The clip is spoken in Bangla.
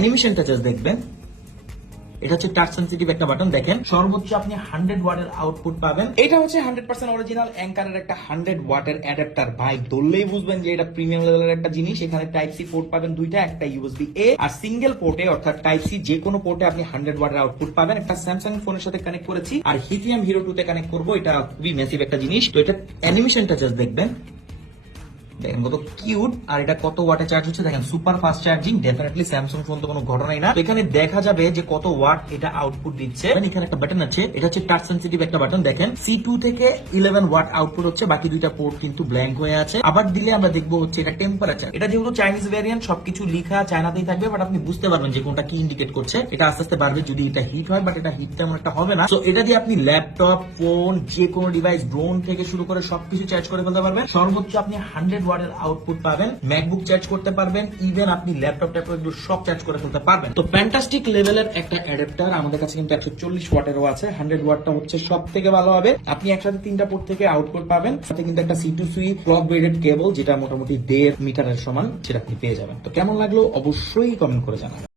অ্যানিমেশনটা জাস্ট দেখবেন। এটা হচ্ছে টাচ সেনসিটিভ একটা বাটন। দেখেন সর্বোচ্চ আপনি 100 ওয়াটের আউটপুট পাবেন। এটা হচ্ছে 100% অরিজিনাল অ্যাঙ্কারের একটা 100 ওয়াটের অ্যাডাপ্টার। ভাই ধরলেই বুঝবেন যে এটা প্রিমিয়াম লেভেলের একটা জিনিস। এখানে টাইপ সি পোর্ট পাবেন দুইটা, একটা ইউএসবি এ আর সিঙ্গেল পোর্টে অর্থাৎ টাইপ সি যে কোনো পোর্টে আপনি 100 ওয়াটের আউটপুট পাবেন। একটা স্যামসাং ফোনের সাথে কানেক্ট করেছি আর হিলিয়াম হিরো 2 তে কানেক্ট করবো। এটা খুবই ম্যাসিভ একটা জিনিস। তো এটা অ্যানিমেশনটা জাস্ট দেখবেন। দেখেন কত কিউট আর এটা কত ওয়াটে চার্জ হচ্ছে। দেখেন super fast charging. Definitely Samsung phone তো কোনো ঘটনাই না। তো এখানে দেখা যাবে যে কত ওয়াট এটা আউটপুট দিচ্ছে। এখানে একটা বাটন আছে, এটা হচ্ছে টাচ সেনসিটিভ একটা বাটন। দেখেন C2 থেকে 11 ওয়াট আউটপুট হচ্ছে, বাকি দুইটা পোর্ট কিন্তু ব্ল্যাঙ্ক হয়ে আছে। আবার দিলে আমরা দেখবো হচ্ছে এটা টেম্পারেচার। এটা যেহেতু চাইনিজ ভ্যারিয়েন্ট সবকিছু লিখা চায়নাতেই থাকবে, বাট আপনি বুঝতে পারবেন যে কোনটা কি ইন্ডিকেট করছে। এটা আস্তে আস্তে বাড়বে যদি এটা হিট হয়, বাট এটা হিট তেমন একটা হবে না। তো এটা দিয়ে আপনি ল্যাপটপ, ফোন, যে কোনো ডিভাইস, ড্রোন থেকে শুরু করে সবকিছু চার্জ করে ফেলতে পারবেন। সর্বোচ্চ আপনি 100 ওয়াটের আউটপুট পাবেন। ম্যাকবুক চার্জ করতে পারবেন, ইভেন আপনি ল্যাপটপ সব চার্জ করে ফেলতে পারবেন। তো ফ্যান্টাস্টিক লেভেলের একটা অ্যাডাপ্টার। আমাদের কাছে কিন্তু 140 ওয়াটেরও আছে। 100 ওয়াটটা হচ্ছে সব থেকে ভালো হবে। আপনি একসাথে তিনটা পোর্ট থেকে আউটপুট পাবেন। সাথে কিন্তু একটা C2C ক্লক গ্রেডেড কেবল, যেটা মোটামুটি 1.5 মিটারের সমান, সেটা আপনি পেয়ে যাবেন। তো কেমন লাগলো অবশ্যই কমেন্ট করে জানাবেন।